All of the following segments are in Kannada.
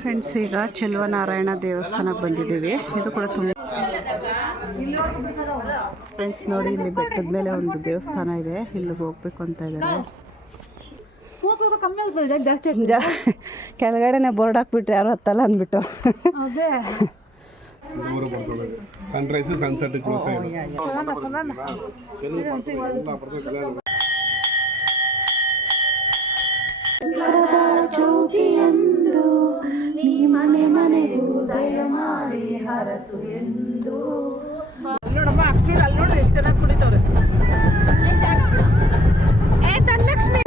ಫ್ರೆಂಡ್ಸ್ ಈಗ ಚೆಲುವನಾರಾಯಣ ದೇವಸ್ಥಾನಕ್ಕೆ ಬಂದಿದ್ದೀವಿ. ಇದು ಕೂಡ ತುಂಬ ಫ್ರೆಂಡ್ಸ್ ನೋಡಿ ಇಲ್ಲಿ ಬೆಟ್ಟದ ಮೇಲೆ ಒಂದು ದೇವಸ್ಥಾನ ಇದೆ. ಇಲ್ಲಿಗೆ ಹೋಗ್ಬೇಕು ಅಂತ ಇದ್ದಾರೆ ಕೆಳಗಡೆನೆ ಬೋರ್ಡ್ ಹಾಕ್ಬಿಟ್ರೆ ಯಾರು ಹತ್ತಲ್ಲ ಅಂದ್ಬಿಟ್ಟು. ಸನ್ರೈಸು ಸನ್ಸೆಟ್ ಮನೆ ಮನೆಗೂ ದಯ ಮಾಡಿ ಹರಸು ಎಂದು. ನೋಡಮ್ಮ ಅಕ್ಷರ ಅಲ್ಲಿ ನೋಡ್ರಿ ಎಷ್ಟು ಚೆನ್ನಾಗಿ ಕುಡಿತವ್ರೆ ಏ ಧನಲಕ್ಷ್ಮಿ.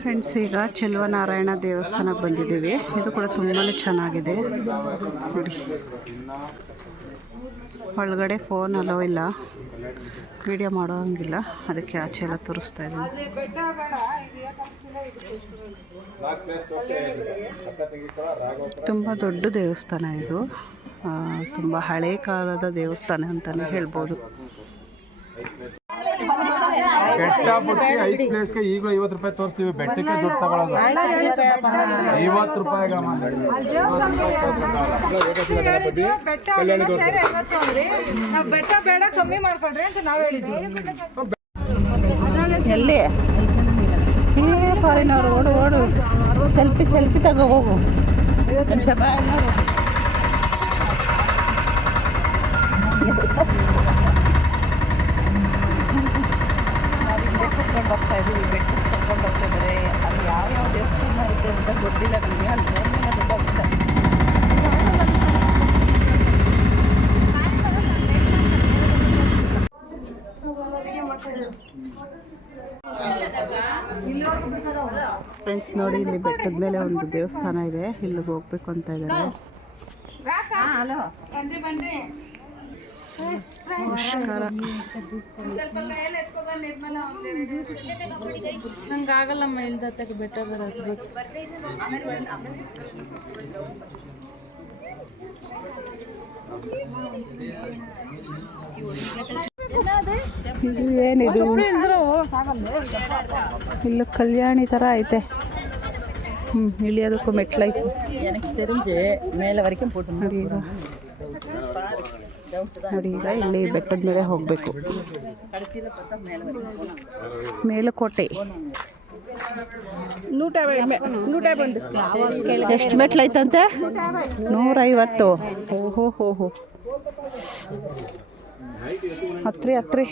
ಫ್ರೆಂಡ್ಸ್ ಈಗ ಚೆಲುವ ನಾರಾಯಣ ದೇವಸ್ಥಾನಕ್ಕೆ ಬಂದಿದ್ದೀವಿ. ಇದು ಕೂಡ ತುಂಬಾ ಚೆನ್ನಾಗಿದೆ. ನೋಡಿ. ಒಳಗಡೆ ಫೋನ್ ಅಲೋ ಇಲ್ಲ. ವಿಡಿಯೋ ಮಾಡೋ ಹಂಗಿಲ್ಲ. ಅದಕ್ಕೆ ಆಚೆ ಎಲ್ಲ ತೋರಿಸ್ತಾ ಇದ್ದೀನಿ. ತುಂಬ ದೊಡ್ಡ ದೇವಸ್ಥಾನ ಇದು. ತುಂಬ ಹಳೆ ಕಾಲದ ದೇವಸ್ಥಾನ ಅಂತಾನೆ ಹೇಳ್ಬೋದು. ಬೆಟ್ಟ ಬಿಟ್ಟು ಐದು ಪ್ಲೇಸ್ಗೆ ಈಗಲೂ ಐವತ್ತು ರೂಪಾಯಿ ತೋರಿಸ್ತೀವಿ. ಬೆಟ್ಟಕ್ಕೆ ದುಡ್ಡು ತಗೊಳ್ಳೋದು ಐವತ್ತು ರೂಪಾಯಿಗೆ ಬೆಟ್ಟ ಸೇರಿ ಐವತ್ತು ಅಂದ್ರಿ ನಾವು ಬೆಟ್ಟ ಬೇಡ ಕಮ್ಮಿ ಮಾಡ್ಕೊಡ್ರಿ ಅಂತ ನಾವು ಹೇಳಿದ್ವಿ. ಎಲ್ಲಿ? ಫಾರಿನವರು ಓಡು ಓಡು. ಸೆಲ್ಫಿ ಸೆಲ್ಫಿ ತಗೋ ಹೋಗು. ಕರ್ಕೊಂಡು ಹೋಗ್ತಾ ಇದ್ದೀವಿ. ಬೆಟ್ಟಕ್ಕೆ ಕರ್ಕೊಂಡು ಹೋಗ್ತಾ ಇದ್ದಾರೆ. ಅಲ್ಲಿ ಯಾವ ಯಾವ ದೇವಸ್ಥಾನ ಇದೆ ಅಂತ ಗೊತ್ತಿಲ್ಲ ನಮಗೆ. ಅಲ್ಲಿ ಹೋದ್ಮೇಲೆ ಗೊತ್ತಾಗುತ್ತೆ. ಫ್ರೆಂಡ್ಸ್ ನೋಡಿ ಇಲ್ಲಿ ಬೆಟ್ಟದ ಮೇಲೆ ಒಂದು ದೇವಸ್ಥಾನ ಇದೆ. ಇಲ್ಲಿಗೆ ಹೋಗ್ಬೇಕು ಅಂತ ಇದ್ದಾರೆ. ನಮಸ್ಕಾರ. ನಂಗಾಗಲ್ಲಮ್ಮ ಇಲ್ದತ್ತಕ್ಕೆ ಬೆಟ್ಟ ಬರೋದು ಇದು ಏನಿದು? ಇಲ್ಲೂ, ಕಲ್ಯಾಣಿ ಥರ ಐತೆ. ಹ್ಞೂ ಇಳಿಯೋದಕ್ಕೂ ಮೆಟ್ಲೈತೆ ನೋಡಿ ಈಗ ನೋಡಿ, ಈಗ ಇಲ್ಲಿ ಬೆಟ್ಟದ ಮೇಲೆ ಹೋಗಬೇಕು. ಮೇಲುಕೋಟೆ. ಎಷ್ಟು ಮೆಟ್ಲೈತಂತೆ ನೂರೈವತ್ತು. ಓಹೋ ಹೋ ಹೋ ಹತ್ರಿ ಹತ್ರಿ.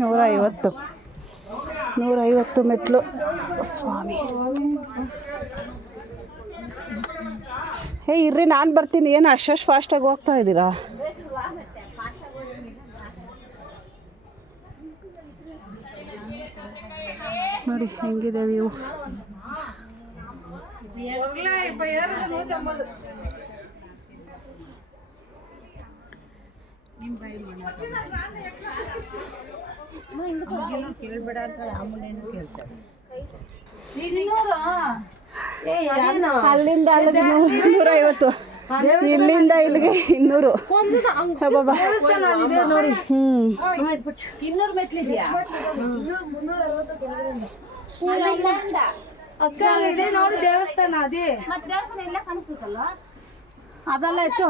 ನೂರೈವತ್ತು. ನೂರೈವತ್ತು ಮೆಟ್ಲು. ಸ್ವಾಮಿ. ಹೇ, ಇರ್ರಿ, ನಾನು ಬರ್ತೀನಿ. ಏನು ಅಷ್ಟು ಫಾಸ್ಟಾಗಿ ಹೋಗ್ತಾ ಇದ್ದೀರಾ? ನೋಡಿ, ಹೆಂಗಿದೆ ವ್ಯೂ. ಅಲ್ಲಿಂದ ಅಲ್ಲಿಗೆ ನೂರೈವತ್ತು ಇಲ್ಲಿಂದ ಇಲ್ಲಿಗೆ ಇನ್ನೂರು. ಅಕ್ಕ ಇದೆ ನೋಡಿ ದೇವಸ್ಥಾನ ಅದೇ ಅದೆಲ್ಲ ಇತ್ತು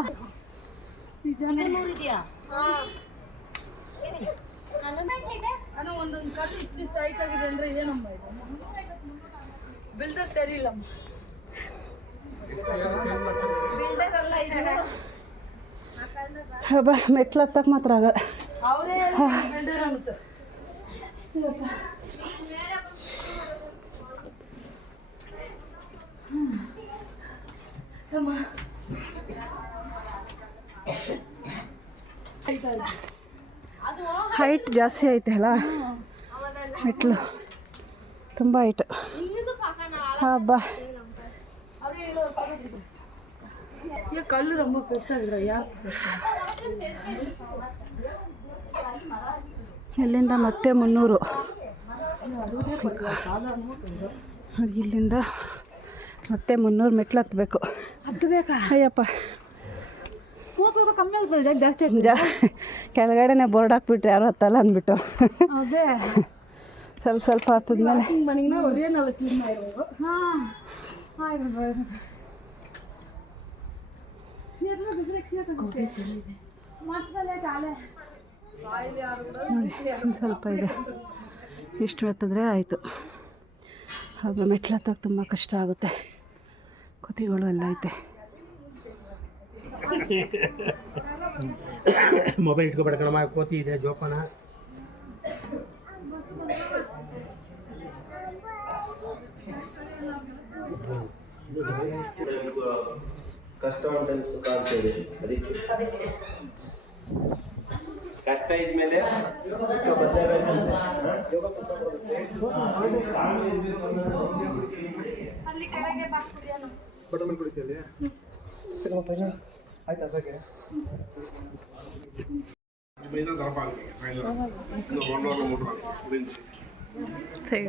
ಅಣ್ಣ ಒಂದೊಂದು ಕಟ್ಟು ಇಷ್ಟು ಸ್ಟ್ರೈಟ್ ಆಗಿದೆ ಅಂದ್ರೆ ಏನಮ್ಮ ಇದು? ಬಿಲ್ಡರ್ ಸರಿ ಇದು ಹಬ್ಬ ಮೆಟ್ಲು ಹತ್ತಕ್ಕೆ ಮಾತ್ರ ಆಗ ಅವರೇ ಬಿಲ್ಡರ್ ಅಂತ ಹೈಟ್ ಜಾಸ್ತಿ ಐತೆ ಅಲ್ಲ ಮೆಟ್ಲು ತುಂಬ ಹೈಟ್ ಹಬ್ಬ ಕಲ್ಲು ರೊಂಬ ಇಲ್ಲಿಂದ ಮತ್ತೆ ಮುನ್ನೂರು. ಇಲ್ಲಿಂದ ಮತ್ತೆ ಮುನ್ನೂರು ಮೆಟ್ಲು ಹತ್ತಬೇಕು ಹತ್ತಬೇಕಾ ಅಯ್ಯಪ್ಪ. ಮೂವತ್ತು ಕಮ್ಮಿ ಆಗ್ತದೆ ಜಾಸ್ತಿ ಜಾ ಕೆಳಗಡೆನೆ ಬೋರ್ಡ್ ಹಾಕ್ಬಿಟ್ರೆ ಯಾರು ಹತ್ತಲ್ಲ ಅಂದ್ಬಿಟ್ಟು. ಅದೇ. ಸ್ವಲ್ಪ ಸ್ವಲ್ಪ ಹತ್ತದ್ಮೇಲೆ. ಒಂದು ಸ್ವಲ್ಪ ಇದೆ. ಇಷ್ಟು ಹೊತ್ತಿದ್ರೆ ಆಯಿತು. ಅದು ಮೆಟ್ಲು ಹತ್ತಕ್ಕೆ ತುಂಬ ಕಷ್ಟ ಆಗುತ್ತೆ. ಕುತಿಗಳು ಎಲ್ಲ ಐತೆ. ಮೊಬೈಲ್ ಇಟ್ಕೊಬೇಡ ಕಣಮ್ಮ ಕೋತಿ ಇದೆ ಜೋಪಾನ ಕಷ್ಟ ಅಂತ ಕಾಣ್ತೇವೆ ಅದಕ್ಕೆ ಕಷ್ಟ ಇದ್ಮೇಲೆ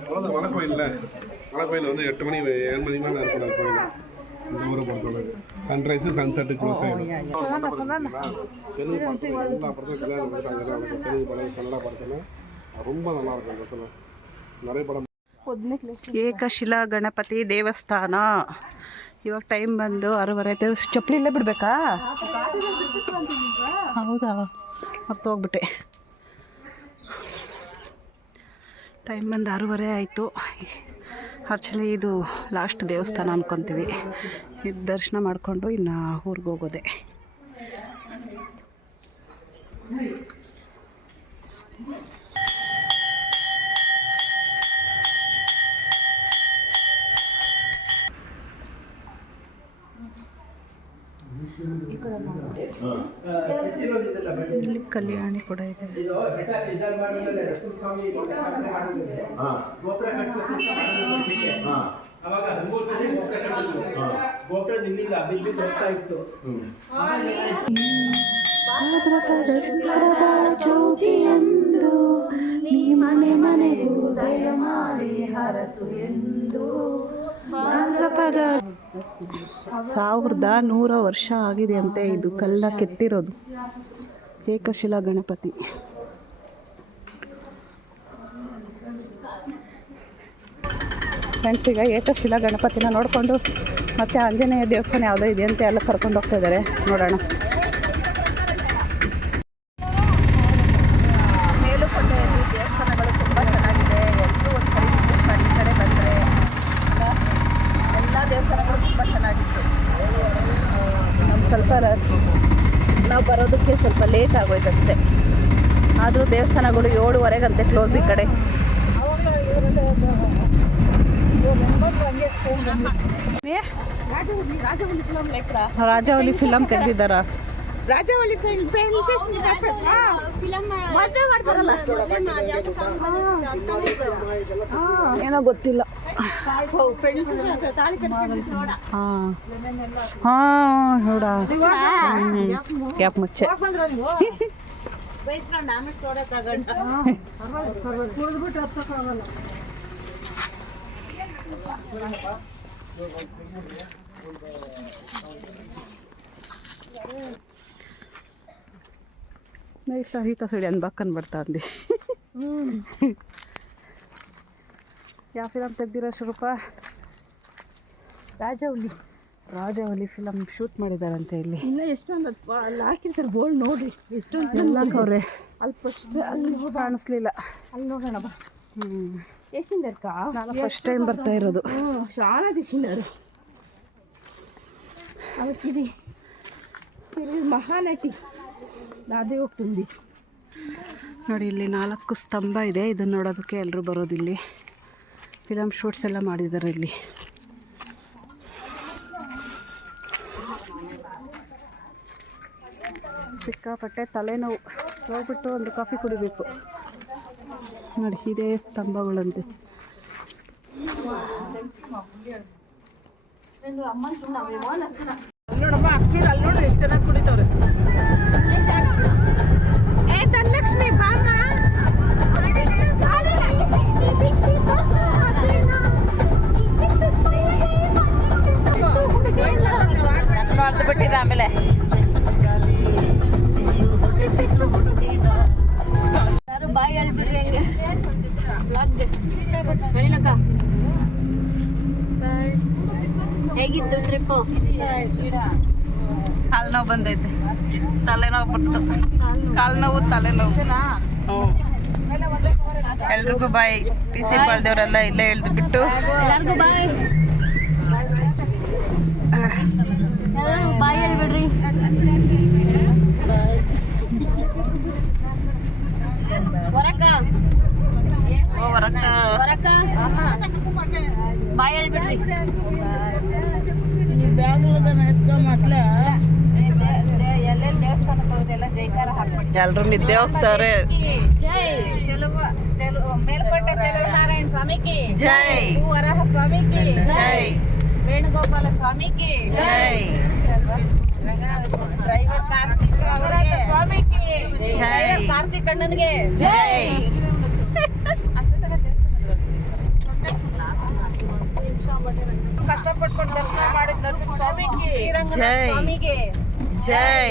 அவ்வளோதான் மலை கோயில்ல மலை கோயில் வந்து எட்டு மணி ஏழு மணி மேலே இருக்கும் அந்த கோயில் இந்த ஊரை பொறுத்தவரை சன்ரைஸு சன்செட்டு க்ளோஸ் ஆகிடும் தெலுங்கு படத்தில் எல்லா படத்தையும் கல்யாணம் பண்ணிட்டு அங்கே தான் நடக்கும் தெலுங்கு படம் கன்னட படத்தில் ரொம்ப நல்லா இருக்கும் அந்த இடத்துல நிறைய படம் ಏಕಶಿಲಾ ಗಣಪತಿ ದೇವಸ್ಥಾನ ಇವಾಗ ಟೈಮ್ ಬಂದು ಆರೂವರೆ ಚಪ್ಪಲಿ ಇಲ್ಲೇ ಬಿಡಬೇಕಾ? ಹೌದಾ? ಹೋಗ್ಬಿಟ್ಟೆ. ಟೈಮ್ ಬಂದು ಆರೂವರೆ ಆಯಿತು. ಆ್ಯಕ್ಚುಲಿ ಇದು ಲಾಸ್ಟ್ ದೇವಸ್ಥಾನ ಅಂದ್ಕೊತೀವಿ ಇದು ದರ್ಶನ ಮಾಡಿಕೊಂಡು ಇನ್ನು ಊರಿಗೆ ಹೋಗೋದೆ. ಕಲ್ಯಾಣಿ ಕೂಡ ಇದೆ. ಭಾದ್ರಪದ ಜ್ಯೋತಿಯಂದು ನೀ ಮನೆ ಮನೆಗೂ ದಯ ಮಾಡಿ ಹರಸು ಎಂದು. ಭಾದ್ರಪದ ಸಾವಿರದ ನೂರ ವರ್ಷ ಆಗಿದೆ ಅಂತೆ ಇದು ಕಲ್ಲ ಕೆತ್ತಿರೋದು. ಏಕಶಿಲಾ ಗಣಪತಿ. ಫ್ರೆಂಡ್ಸ್ ಈಗ ಏಕಶಿಲಾ ಗಣಪತಿನ ನೋಡಿಕೊಂಡು ಮತ್ತೆ ಆಂಜನೇಯ ದೇವಸ್ಥಾನ ಯಾವುದೋ ಇದೆ ಅಂತ ಎಲ್ಲ ಕರ್ಕೊಂಡು ಹೋಗ್ತಾ ಇದ್ದಾರೆ. ನೋಡೋಣ ಮೇಲುಕೋಟೆಯಲ್ಲಿ ದೇವಸ್ಥಾನಗಳು ತುಂಬ ಚೆನ್ನಾಗಿದೆ ಎಲ್ಲರೂ ಒಂದು ಸರಿ ವಿಸಿಟ್ ಮಾಡಿ ಈ ಕಡೆ ಬಂದರೆ ಎಲ್ಲ ದೇವಸ್ಥಾನಗಳು ತುಂಬ ಚೆನ್ನಾಗಿತ್ತು ನಮ್ಮ ಸ್ವಲ್ಪ ನಾವು ಬರೋದಕ್ಕೆ ಸ್ವಲ್ಪ ಲೇಟ್ ಆಗೋಯ್ತು ಅಷ್ಟೇ ಆದರೂ ದೇವಸ್ಥಾನಗಳು ಏಳುವರೆಗಂತೆ ಕ್ಲೋಸ್ ಈ ಕಡೆ. ರಾಜಾವಲಿ ಫಿಲಮ್ ತೆಗೆದಿದ್ದಾರ? ರಾಜಾವಳಿ ಏನೋ ಗೊತ್ತಿಲ್ಲ. ನೋಡ ಗ್ಯಾಪ್ ಮುಚ್ಚೆ ಸಹಿತ ಸುಡಿ ಅನ್ಬಕ್ಕನ್ ಬರ್ತಾ ಅಂದಿ. ಯಾವ ಫಿಲಮ್ ತೆಗ್ದಿರೋ ಸ್ವರೂಪ ರಾಜವಲ್ಲಿ ರಾಜವಲ್ಲಿ ಫಿಲಮ್ ಶೂಟ್ ಮಾಡಿದಾರಂತೆ ಇಲ್ಲಿ. ಇನ್ನ ಎಷ್ಟೊಂದು ಅಲ್ಲಿ ಹಾಕಿರ್ತಾರೆ ಬೋಲ್ ನೋಡಿ. ಎಷ್ಟೊಂದು ಎಲ್ಲ ಅವ್ರೆ ಅಲ್ಲಿ ಫಸ್ಟ್ ಅಲ್ಲಿ ಕಾಣಿಸ್ಲಿಲ್ಲ. ಅಲ್ಲಿ ನೋಡೋಣ ಬಾ. ಹ್ಞೂ ಎಷ್ಟಿಂದರ್ಕ ನಾನು ಫಸ್ಟ್ ಟೈಮ್ ಬರ್ತಾ ಇರೋದು. ಹ್ಞೂ ಶಾಲಾ ದಿಶಿಂದರು ಅದಕ್ಕಿದಿ ಇದು ಮಹಾನಟಿ. ನಾದೇ ಹೋಗ್ತೀನಿ ನೋಡಿ ಇಲ್ಲಿ ನಾಲ್ಕು ಸ್ತಂಭ ಇದೆ. ಇದನ್ನು ನೋಡೋದಕ್ಕೆ ಎಲ್ಲರೂ ಬರೋದಿಲ್ಲಿ. ಫಿಲಮ್ ಶೂಟ್ಸ್ ಎಲ್ಲ ಮಾಡಿದ್ದಾರೆ ಇಲ್ಲಿ ಸಿಕ್ಕಾಪಟ್ಟೆ ತಲೆನೋವು. ಹೋಗ್ಬಿಟ್ಟು ಒಂದು ಕಾಫಿ ಕುಡಿಬೇಕು. ನೋಡಿ ಇದೇ ಸ್ತಂಭಗಳಂತೆ. ನೋಡಮ್ಮ ಅಕ್ಷರ ಅಲ್ಲಿ ನೋಡ್ರಿ ಎಷ್ಟು ಚೆನ್ನಾಗಿ ಹೇಗಿತ್ತು ಟ್ರಿಪ್ ಕಾಲ್ನೋವು ಬಂದೈತೆ. ತಲೆನೋವು ಬಿಟ್ಟು ಕಾಲ್ನೋವು ತಲೆನೋವು ಹ್ಞೂ. ಎಲ್ರಿಗೂ ಬಾಯ್. ಟಿ ಸಿ ಪಾಳ್ದೇವ್ರೆಲ್ಲ ಇಲ್ಲೇ ಇಳಿದು ಬಿಟ್ಟು ಬಾಯ್. ಬಾಯ್ ಹೇಳ್ಬಿಡ್ರಿ. ಎಲ್ರು ನಿದ್ದೆ ಹೋಗ್ತಾರೆ ಜೈ ಚೆಲುವ ಚೆಲು ಮೇಲ್ಕೋಟೆ ಚೆಲುವ ನಾರಾಯಣ ಸ್ವಾಮಿಗೆ ಜೈ ವರಹ ಸ್ವಾಮಿಗೆ ಜೈ ವೇಣುಗೋಪಾಲ ಸ್ವಾಮಿಗೆ ಜೈ ಡ್ರೈವರ್ ಕಾರ್ತಿಕ್ ಅವರಿಗೆ ಜೈ ಡ್ರೈವರ್ ಕಾರ್ತಿಕ್ ಅಣ್ಣನಿಗೆ ಜೈ ಅಷ್ಟೇ ತನಕ ದೇವಸ್ಥಾನಕ್ಕೆ ಕಷ್ಟಪಟ್ಕೊಂಡು ದರ್ಶನ ಮಾಡಿದ ನರಸಿಂಹ ಸ್ವಾಮಿಗೆ ಶ್ರೀರಂಗನಾಥ ಜೈ. ಸ್ವಾಮಿಗೆ ಜೈ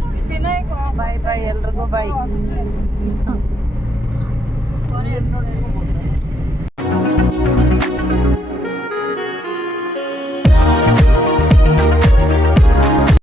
ಬಾಯ್ ಬಾಯ್ ಎಲ್ರಿಗೂ ಬಾಯ್